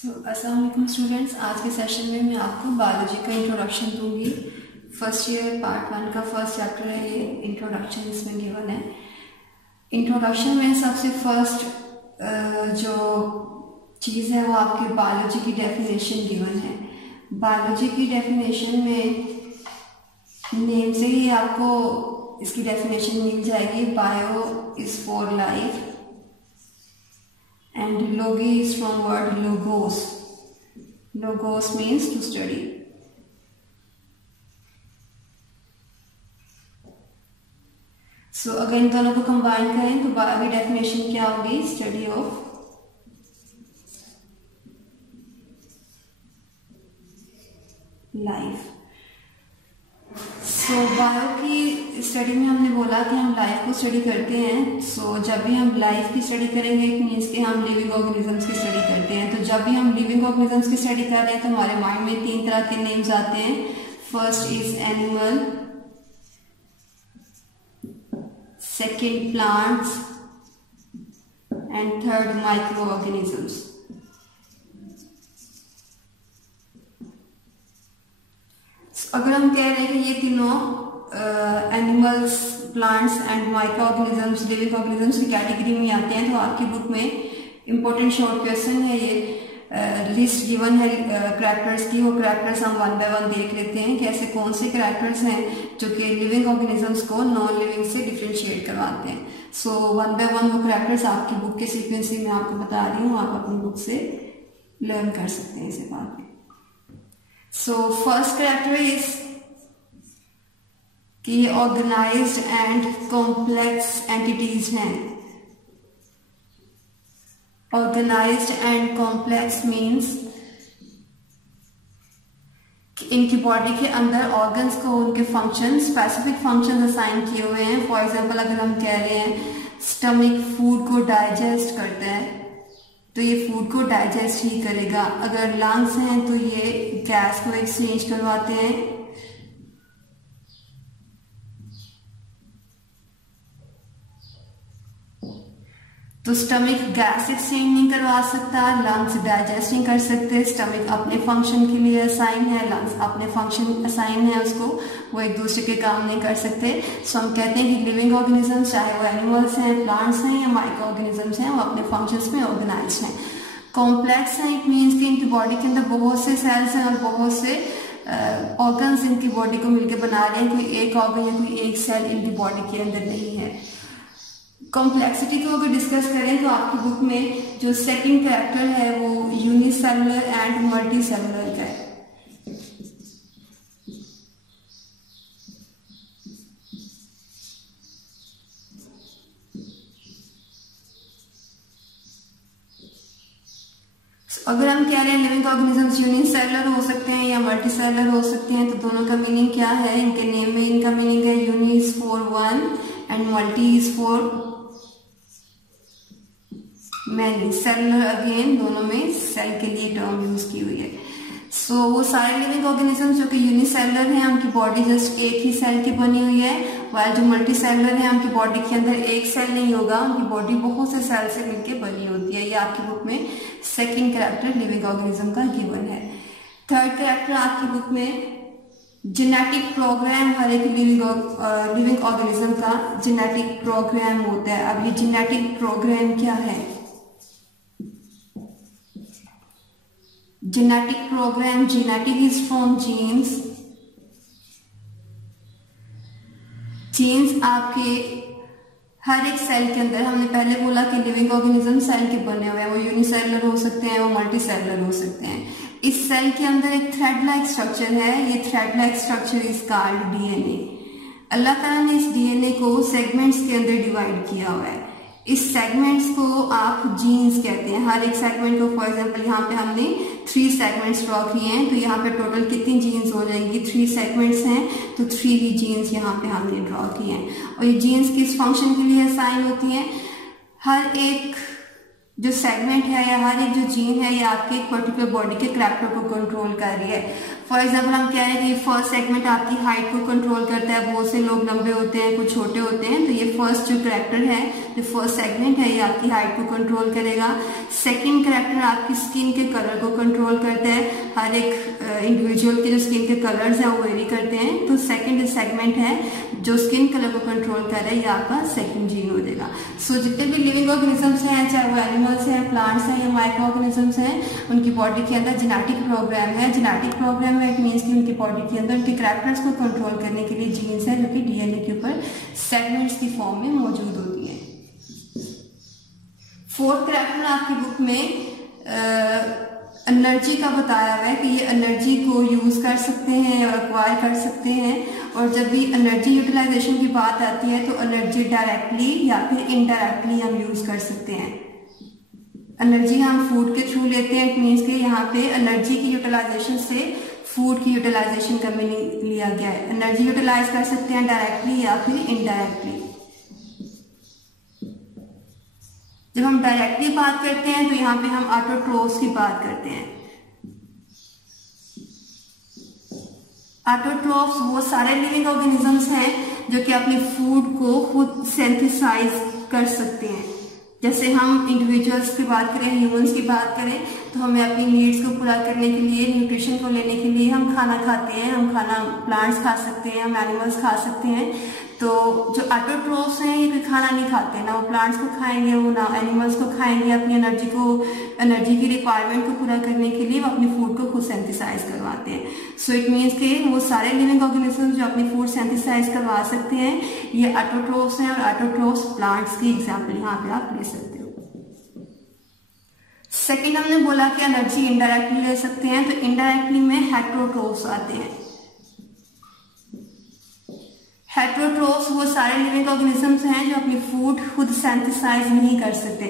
अस्सलाम वालेकुम स्टूडेंट्स। आज के सेशन में मैं आपको बायोलॉजी का इंट्रोडक्शन दूंगी। फर्स्ट ईयर पार्ट 1 का फर्स्ट चैप्टर है ये। इंट्रोडक्शन इसमें गिवन है। इंट्रोडक्शन में सबसे फर्स्ट जो चीज़ है वो आपकी बायोलॉजी की डेफिनेशन गिवन है। बायोलॉजी की डेफिनेशन में नेम से ही आपको इसकी डेफिनेशन मिल जाएगी। Bio is for life and logi is from word logos. Logos means to study. So अगर इन दोनों को कंबाइन करें तो बायो की डेफिनेशन क्या होगी? Study of life. So bio की स्टडी में हमने बोला कि हम लाइफ को स्टडी करते हैं। सो जब भी हम लाइफ की स्टडी करेंगे इट मीन्स कि हम लिविंग ऑर्गेनिजम्स की स्टडी करते हैं। तो जब भी हम लिविंग ऑर्गेनिजम्स की स्टडी कर रहे हैं तो हमारे माइंड में 3 तरह के नेम्स आते हैं। First is animal, second plants and third micro organisms. अगर हम कह रहे हैं कि ये तीनों animals, plants and micro organisms living organisms की कैटेगरी में आते हैं तो आपकी बुक में इंपॉर्टेंट शॉर्ट क्वेश्चन है ये। लिस्ट गिवन है करैक्टर्स की। वो करैक्टर्स हम 1 बाय 1 देख लेते हैं कैसे कौन से करैक्टर्स हैं जो कि लिविंग ऑर्गेनिजम्स को नॉन लिविंग से डिफ्रेंशिएट करवाते हैं। सो 1 बाय 1 वो करैक्टर्स आपकी बुक के सीक्वेंस में आपको बता रही हूँ, आप अपनी बुक से लर्न कर सकते हैं इसे बाद में। सो फर्स्ट कैरेक्टर इज कि ये ऑर्गेनाइज्ड एंड कॉम्प्लेक्स एंटिटीज हैं। ऑर्गेनाइज्ड एंड कॉम्प्लेक्स मीन्स कि इनकी बॉडी के अंदर ऑर्गन्स को उनके फंक्शन, स्पेसिफिक फंक्शन असाइन किए हुए हैं। फॉर एग्जांपल अगर हम कह रहे हैं स्टमक फूड को डाइजेस्ट करता है तो ये फूड को डाइजेस्ट ही करेगा। अगर लंग्स हैं तो ये गैस को एक्सचेंज करवाते हैं। तो स्टमक गैस एक्सचेंज नहीं करवा सकता, लंग्स डाइजेस्ट नहीं कर सकते। स्टमक अपने फंक्शन के लिए असाइन है, लंग्स अपने फंक्शन असाइन है उसको, वो एक दूसरे के काम नहीं कर सकते। सो हम कहते हैं कि लिविंग ऑर्गेनिजम्स चाहे वो एनिमल्स हैं, प्लांट्स हैं या माइक्रो ऑर्गेनिजम्स हैं, वो अपने फंक्शंस में ऑर्गेनाइज्ड हैं। कॉम्प्लेक्स है इट मीन्स कि इनकी बॉडी के अंदर बहुत से सेल्स हैं और बहुत से ऑर्गन्स इनकी बॉडी को मिलकर बना रहे हैं। कोई एक ऑर्गन या कोई एक सेल इनकी बॉडी के अंदर नहीं है। कॉम्प्लेक्सिटी को अगर डिस्कस करें तो आपकी बुक में जो सेकंड कैरेक्टर है वो यूनिसेलुलर एंड मल्टी सेलुलर का है। अगर हम कह रहे हैं लिविंग ऑर्गेनिजम्स यूनिसेलुलर हो सकते हैं या मल्टी सेलुलर हो सकते हैं तो दोनों का मीनिंग क्या है? इनके नेम में इनका मीनिंग है uni is for 1 and multi is for many. Cellular again दोनों में सेल के लिए टर्म यूज की हुई है। सो वो सारे लिविंग ऑर्गेनिजम्स जो कि यूनिसेलुलर हैं उनकी बॉडी जस्ट एक ही सेल की बनी हुई है, वाइल जो मल्टी सेलुलर है उनकी बॉडी के अंदर एक सेल नहीं होगा, उनकी बॉडी बहुत से सेल से मिलकर बनी होती है। ये आपकी बुक में सेकंड कैरेक्टर लिविंग ऑर्गेनिज्म का गिवन है। थर्ड कैरेक्टर आपकी बुक में जेनेटिक प्रोग्राम, हर एक लिविंग ऑर्गेनिज्म का जेनेटिक प्रोग्राम होता है। अब ये जेनेटिक प्रोग्राम क्या है? Genetic program, genetic is from genes. Genes आपके हर एक सेल के अंदर, हमने पहले बोला कि लिविंग ऑर्गेनिज्म सेल के बने हुए हैं, वो यूनिसेलुलर हो सकते हैं, वो मल्टी सेलुलर हो सकते हैं। इस सेल के अंदर एक थ्रेड लाइक स्ट्रक्चर है। ये thread like structure is called DNA. Allah Taala ने इस डीएनए को सेगमेंट्स के अंदर डिवाइड किया हुआ है। इस सेगमेंट्स को आप जीन्स कहते हैं। हर एक सेगमेंट को, फॉर एग्जांपल यहाँ पे हमने 3 सेगमेंट्स ड्रॉ किए हैं तो यहाँ पे टोटल कितनी जीन्स हो जाएंगी? 3 सेगमेंट्स हैं तो 3 ही जीन्स यहाँ पे हमने ड्रॉ किए हैं। और ये जीन्स किस फंक्शन के लिए असाइन होती हैं? हर एक जो सेगमेंट है या हर एक जो जीन है ये आपके एक पर्टिकुलर बॉडी के करैक्टर को कंट्रोल कर रही है। फॉर एग्जाम्पल हम कह रहे हैं कि फर्स्ट सेगमेंट आपकी हाइट को कंट्रोल करता है, बहुत से लोग लंबे होते हैं कुछ छोटे होते हैं, तो ये फर्स्ट जो करैक्टर है, जो फर्स्ट सेगमेंट है ये आपकी हाइट को कंट्रोल करेगा। सेकंड करैक्टर आपकी स्किन के कलर को कंट्रोल करता है, हर एक इंडिविजुअल के जो स्किन के कलर्स हैं वो वेरी करते हैं, तो सेकंड सेगमेंट है जो स्किन कलर को कंट्रोल कर रहा है ये आपका सेकंड जीन हो जाएगा। सो जितने भी लिविंग ऑर्गेनिजम्स हैं, चाहे वो एनिमल्स हैं, प्लांट्स हैं या माइक्रो ऑर्गेनिजम्स हैं, उनकी बॉडी के अंदर जेनेटिक प्रोग्राम है। जेनेटिक प्रोग्राम में इट मीन्स कि उनकी बॉडी के अंदर उनके करैक्टर्स को कंट्रोल करने के लिए जीन्स हैं जो कि डीएनए के ऊपर सेगमेंट्स की फॉर्म में मौजूद होती है। फोर्थ करैक्टर आपकी बुक में एनर्जी का बताया हुआ है कि ये एनर्जी को यूज कर सकते हैं और एक्वायर कर सकते हैं, और जब भी एनर्जी यूटिलाइजेशन की बात आती है तो एनर्जी डायरेक्टली या फिर इनडायरेक्टली हम यूज कर सकते हैं। एनर्जी हम फूड के थ्रू लेते हैं, इट मीन्स कि यहाँ पे एनर्जी की यूटिलाइजेशन से फूड की यूटिलाइजेशन का मीनिंग लिया गया है। एनर्जी यूटिलाइज कर सकते हैं डायरेक्टली या फिर इनडायरेक्टली। जब हम डायरेक्टली बात करते हैं तो यहाँ पे हम ऑटोट्रोफ्स की बात करते हैं। ऑटोट्रोफ्स वो सारे लिविंग ऑर्गेनिजम्स हैं जो कि अपने फूड को खुद सिंथेसाइज कर सकते हैं। जैसे हम इंडिविजुअल्स की बात करें, ह्यूमंस की बात करें, तो हमें अपनी नीड्स को पूरा करने के लिए, न्यूट्रिशन को लेने के लिए हम खाना खाते हैं। हम खाना प्लांट्स खा सकते हैं, हम एनिमल्स खा सकते हैं। तो जो ऑटोट्रोफ्स हैं ये खाना नहीं खाते, ना वो प्लांट्स को खाएंगे, वो ना एनिमल्स को खाएंगे। अपनी एनर्जी की रिक्वायरमेंट को पूरा करने के लिए वो अपनी फूड को खुद सिंथेसाइज करवाते हैं। सो इट मीन्स कि वो सारे लिविंग ऑर्गेनिजम्स जो अपनी फूड सिंथेसाइज करवा सकते हैं ये ऑटोट्रोफ्स हैं, और ऑटोट्रोफ्स प्लांट्स की एग्जाम्पल यहाँ पे आप ले सकते हो। सेकेंड हमने बोला कि एनर्जी इनडायरेक्टली ले सकते हैं, तो इनडायरेक्टली में हेटेरोट्रोफ्स आते हैं। हेटेरोट्रोफ्स वो सारे लिविंग ऑर्गेनिजम्स हैं जो अपनी फूड खुद सिंथेसाइज नहीं कर सकते।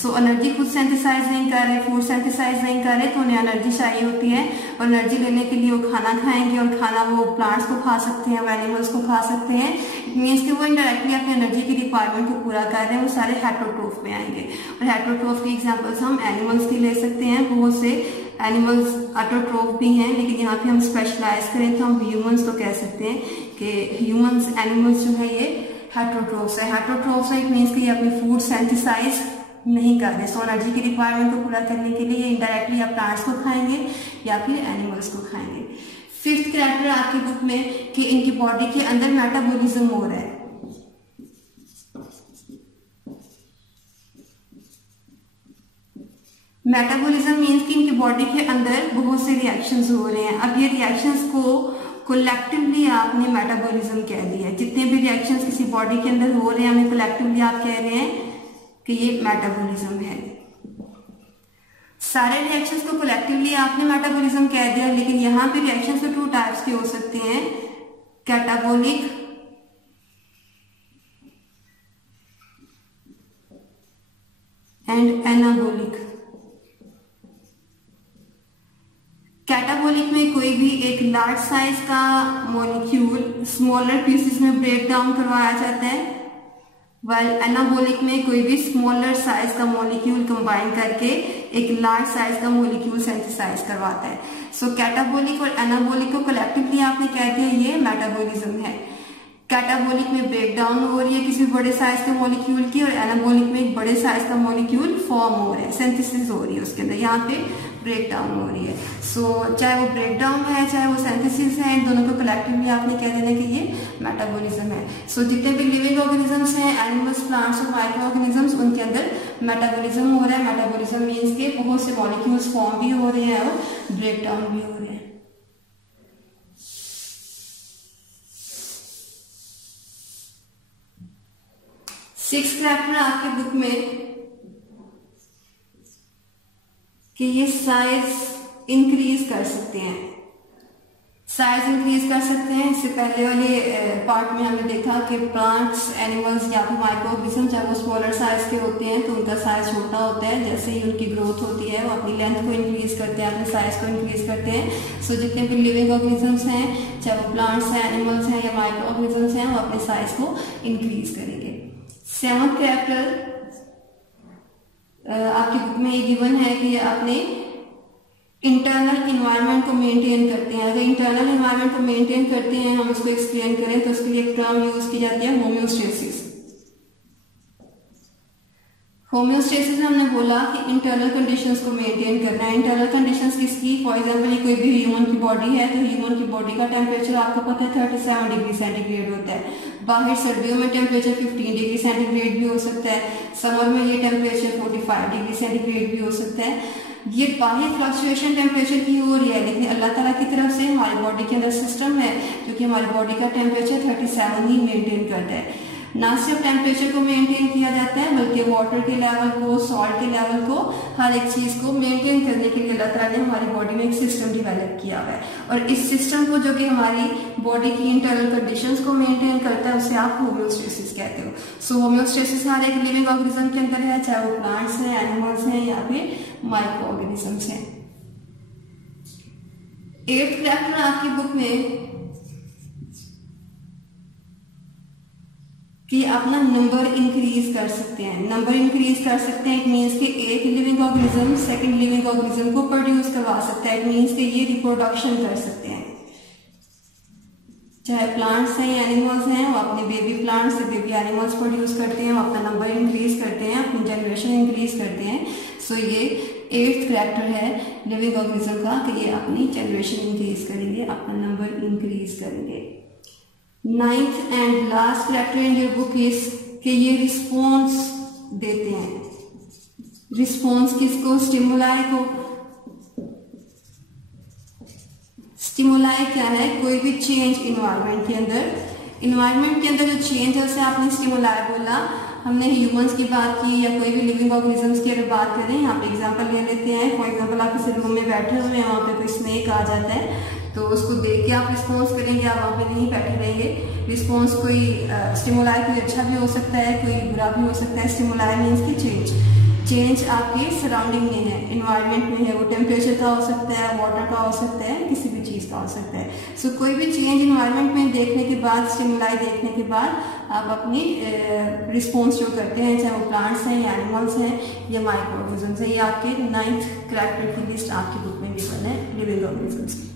सो एनर्जी खुद सिंथेसाइज नहीं कर रहे, फूड सिंथेसाइज नहीं कर रहे, तो उन्हें एनर्जी चाहिए होती है, और एनर्जी लेने के लिए वो खाना खाएंगे, और खाना वो प्लांट्स को खा सकते हैं, वो एनिमल्स को खा सकते हैं। इट मीन्स कि वो इनडायरेक्टली अपनी एनर्जी की रिक्वायरमेंट को पूरा कर रहे हैं, वो सारे हेटेरोट्रोफ में आएंगे। और हेटेरोट्रोफ की एग्जाम्पल्स हम एनिमल्स की ले सकते हैं, बहुत से एनिमल्स ऑटोट्रोफ भी हैं, लेकिन यहाँ पे हम स्पेशलाइज करें तो हम ह्यूमंस तो कह सकते हैं कि ह्यूमंस एनिमल्स जो है ये हेटेरोट्रोफ्स है। हेटेरोट्रोफ्स है, इट मीन्स कि ये अपनी फूड सिंथेसाइज नहीं कर रहे। सो एनर्जी की रिक्वायरमेंट को पूरा करने के लिए इनडायरेक्टली या प्लांट्स को खाएंगे या फिर एनिमल्स को खाएंगे। फिफ्थ कैरेक्टर आपकी बुक में कि इनकी बॉडी के अंदर मेटाबॉलिज्म हो रहा है। मेटाबॉलिज्म मीन्स कि इनकी बॉडी के अंदर बहुत से रिएक्शंस हो रहे हैं। अब ये रिएक्शंस को कोलेक्टिवली आपने मेटाबॉलिज्म कह दिया है। जितने भी रिएक्शंस किसी बॉडी के अंदर हो रहे हैं हमें कोलेक्टिवली आप कह रहे हैं कि ये मेटाबॉलिज्म है। सारे रिएक्शंस को कोलेक्टिवली आपने मेटाबॉलिज्म कह दिया, लेकिन यहाँ पे रिएक्शंस तो टू टाइप्स के हो सकते हैं, कैटाबॉलिक एंड एनाबॉलिक। कैटाबॉलिक में कोई भी एक लार्ज साइज का मॉलिक्यूल स्मॉलर पीसेस में ब्रेक डाउन करवाया जाता है, वाइल एनाबॉलिक में कोई भी स्मॉलर साइज का मॉलिक्यूल कंबाइन करके एक लार्ज साइज का मॉलिक्यूल सिंथेसाइज करवाता है। सो कैटाबॉलिक और एनाबॉलिक को कलेक्टिवली आपने कह दिया ये मेटाबॉलिज्म है। कैटाबॉलिक में ब्रेक डाउन हो रही है किसी बड़े साइज के मॉलिक्यूल की, और एनाबॉलिक में एक बड़े साइज का मॉलिक्यूल फॉर्म हो रहा है, सिंथेसिस हो रही है उसके अंदर, यहाँ पे ब्रेक डाउन हो रही है। सो चाहे वो ब्रेक डाउन है चाहे वो सिंथेसिस है, इन दोनों को कलेक्टिवली आपने कह देना कि ये मेटाबॉलिज्म है। सो जितने भी लिविंग ऑर्गेनिजम्स हैं, एनिमल्स, प्लांट्स और माइक्रो ऑर्गेनिजम्स, उनके अंदर मेटाबॉलिज्म हो रहा है। मेटाबॉलिज्म मीन्स के बहुत से मॉलिक्यूल्स फॉर्म भी हो रहे हैं और ब्रेक डाउन भी हो रहे हैं। सिक्स कैरेक्टर आपके बुक में कि ये साइज इंक्रीज कर सकते हैं, साइज इंक्रीज कर सकते हैं। इससे पहले वाले पार्ट में हमने देखा कि प्लांट्स, एनिमल्स या फिर माइक्रो ऑर्गेनिज्म चाहे वो स्मॉलर साइज के होते हैं तो उनका साइज छोटा होता है, जैसे ही उनकी ग्रोथ होती है वो अपनी लेंथ को इंक्रीज करते हैं, अपने साइज को इंक्रीज करते हैं। सो जितने भी लिविंग ऑर्गेनिजम्स हैं, चाहे वो प्लांट्स हैं, एनिमल्स हैं या माइक्रो ऑर्गेनिजम्स हैं, वो अपने साइज को इंक्रीज करेंगे। सेवंथ कैरेक्टर आपकी बुक में ये गिवन है कि अपने इंटरनल इन्वायरमेंट को मेंटेन करते हैं। अगर इंटरनल इन्वायरमेंट को मेंटेन करते हैं, हम इसको एक्सप्लेन करें तो उसके लिए एक टर्म यूज की जाती है होम्योस्टेसिस। होम्योस्टेसिस में हमने बोला कि इंटरनल कंडीशंस को मेंटेन करना है। इंटरनल कंडीशंस किसकी? फॉर एग्जांपल कोई भी ह्यूमन की बॉडी है तो ह्यूमन की बॉडी का टेम्परेचर आपको पता है 37 डिग्री सेंटीग्रेड होता है। बाहर सर्दियों में टेम्परेचर 15 डिग्री सेंटीग्रेड भी हो सकता है, समर में ये टेम्परेचर 45 डिग्री सेंटीग्रेड भी हो सकता है। ये बाहर फ्लक्चुएशन टेम्परेचर की हो रही है, लेकिन अल्लाह ताला की तरफ से हमारी बॉडी के अंदर सिस्टम है क्योंकि हमारी बॉडी का टेम्परेचर 37 ही मेंटेन करता है। ना सिर्फ टेम्परेचर को मेंटेन किया जाता है बल्कि वाटर के लेवल को, सॉल्ट के लेवल को, हर एक चीज को मेंटेन करने के लिए अल्लाह ताला ने हमारी बॉडी में एक सिस्टम डिवेलप किया हुआ है। और इस सिस्टम को जो कि हमारी बॉडी की इंटरनल कंडीशंस को मेंटेन करता है उसे आप होम्योस्टेसिस कहते हो। सो होम्योस्टेसिस हर एक लिविंग ऑर्गेनिज्म के अंदर है, चाहे वो प्लांट्स हैं, एनिमल्स हैं या फिर माइक्रो ऑर्गेनिजम्स हैं। 8th चैप्टर आपकी बुक में कि अपना नंबर इंक्रीज कर सकते हैं। नंबर इंक्रीज कर सकते हैं, इट मीन्स कि एक living organism second living organism को प्रोड्यूस करवा सकता है। इट मीन्स कि ये रिप्रोडक्शन कर सकते हैं, चाहे प्लांट्स हैं या एनिमल्स हैं, वो अपने बेबी प्लांट्स से बेबी एनिमल्स प्रोड्यूस करते हैं, वो अपना नंबर इंक्रीज करते हैं, अपनी जनरेशन इंक्रीज करते हैं। सो ये 8th कैरेक्टर है लिविंग ऑर्गेनिज्म का कि ये अपनी जनरेशन इंक्रीज करेंगे, अपना नंबर इंक्रीज करेंगे। 9th and last character in your book is कि ये रिस्पॉन्स देते हैं। रिस्पॉन्स किसको? स्टिमुलाई को। स्टिमुलाई क्या है? कोई भी चेंज इन्वायरमेंट के अंदर, इन्वायरमेंट के अंदर जो चेंज है उसे आपने स्टिमुलाई बोला। हमने ह्यूमंस की बात की या कोई भी लिविंग ऑर्गेनिजम्स की अगर बात करें, यहाँ पे एग्जांपल ले लेते हैं। फॉर एग्जांपल आप किसी रूम में बैठे हुए हैं, वहाँ पे कोई स्नेक आ जाता है तो उसको देख के आप रिस्पॉन्स करेंगे, आप वहाँ पे नहीं बैठे रहेंगे। रिस्पॉन्स कोई स्टिमुलाई कोई अच्छा भी हो सकता है, कोई बुरा भी हो सकता है। स्टिमुलाई मीन्स की चेंज आपके सराउंडिंग में है, इन्वायरमेंट में है, वो टेम्परेचर का हो सकता है, वाटर का हो सकता है, किसी भी चीज़ का हो सकता है। सो कोई भी चेंज इन्वायरमेंट में देखने के बाद, स्टिमुलाई देखने के बाद आप अपनी रिस्पॉन्स जो करते हैं, चाहे वो प्लांट्स हैं या एनिमल्स हैं या माइक्रो ऑर्गेनिजम्स हैं। ये आपके 9th कैरेक्टर की लिस्ट आपकी बुक में गिवन है लिविंग ऑर्गेनिजम्स की।